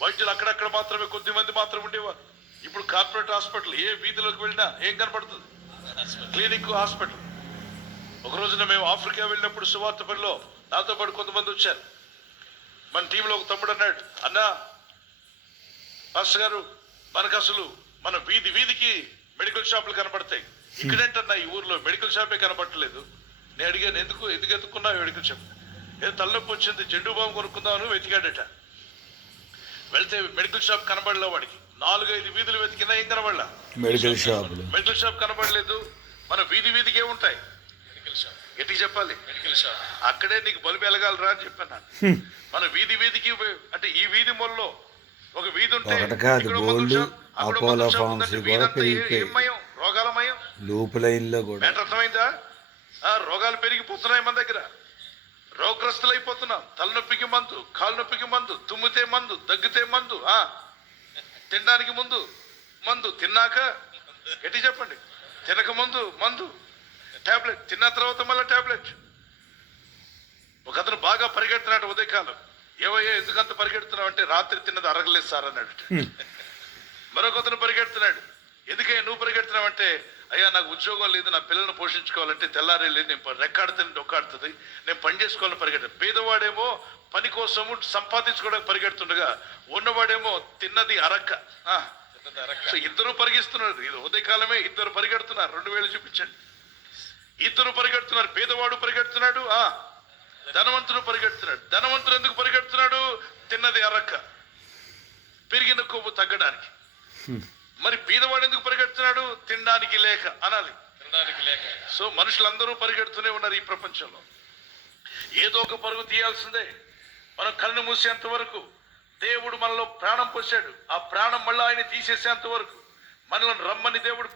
వైద్యులు అక్కడక్కడ మాత్రమే కొద్ది మంది మాత్రం ఉండేవారు. ఇప్పుడు కార్పొరేట్ హాస్పిటల్ ఏ వీధిలోకి వెళ్ళినా ఏం కనపడుతుంది? Clinic, hospital. ఒక రోజున మేము ఆఫ్రికా వెళ్ళినప్పుడు సువార్త పనిలో నాతో పాటు కొంతమంది వచ్చారు. మన టీంలో ఒక తమ్ముడు అన్నాడు, అన్నా పాస్టర్ గారు, మనకు అసలు మన వీధికి మెడికల్ షాపులు కనపడతాయి, ఇక్కడేంటన్నా ఈ ఊర్లో మెడికల్ షాపే కనపడలేదు. నేను అడిగాను, ఎందుకు ఎత్తుకున్నావు మెడికల్ షాప్? ఏదో తలనొప్పి వచ్చింది, జెండు బాంబు కొనుక్కుందామని వెతికాడట. వెళ్తే మెడికల్ షాప్ కనబడలే వాడికి. 4-5 వీధులు వెతికినా ఏం కనబడలా మెడికల్ షాప్ కనబడలేదు. మన వీధికి ఏముంటాయి? ఎట్టి చెప్పాలి, మెడికల్ షాప్. అక్కడే నీకు బల్బు వెలగాలరా అని చెప్పాను. మన వీధికి అంటే ఈ వీధి మొల్లో ఒక వీధి ఉంటే రోగాలమయం అర్థమైందా? రోగాలు పెరిగిపోతున్నాయి మన దగ్గర. రోగగ్రస్తులు అయిపోతున్నాం. తలనొప్పికి మందు, కాలు నొప్పికి మందు, తుమ్మితే మందు, దగ్గితే మందు, తినడానికి ముందు మందు, తిన్నాక ఎట్టి చెప్పండి, తినక ముందు మందు, టాబ్లెట్, తిన్న తర్వాత మళ్ళీ టాబ్లెట్. ఒక అతను బాగా పరిగెడుతున్నాడు ఉదయకాలం. ఏవయ్యా ఎందుకంత పరిగెడుతున్నావు అంటే, రాత్రి తిన్నది అరగలేదు సార్ అన్నాడు. మరొక అతను పరిగెడుతున్నాడు. ఎందుకయ్యా నువ్వు పరిగెడుతున్నావు అంటే, అయ్యా నాకు ఉద్యోగం లేదు, నా పిల్లలను పోషించుకోవాలంటే తెల్లారే లేదు, నేను రెక్కాడితే డొక్కాడుతుంది, నేను పని చేసుకోవాలని పరిగెడతాను. పేదవాడేమో పని కోసము సంపాదించుకోవడానికి పరిగెడుతుండగా, ఉన్నవాడేమో తిన్నది అరక్క. సో ఇద్దరు పరిగెడుతున్నారు. ఇది ఉదయకాలమే ఇద్దరు పరిగెడుతున్నారు. 2 వేలు చూపించండి. ఇద్దరు పరిగెడుతున్నారు. పేదవాడు పరిగెడుతున్నాడు, ధనవంతుడు పరిగెడుతున్నాడు. ధనవంతుడు ఎందుకు పరిగెడుతున్నాడు? తిన్నది అరక్క, పెరిగిన కొవ్వు తగ్గడానికి. మరి బీదవాడు ఎందుకు పరిగెడుతున్నాడు? తినడానికి లేక అనాలి, తినడానికి లేక. సో మనుషులందరూ పరిగెడుతూనే ఉన్నారు ఈ ప్రపంచంలో. ఏదో ఒక పరుగు తీయాల్సిందే. మనం కళ్ళు మూసేంత వరకు దేవుడు మనలో ప్రాణం పోసాడు. ఆ ప్రాణం మళ్ళీ ఆయన తీసేసేంత వరకు మనల్ని రమ్మని దేవుడు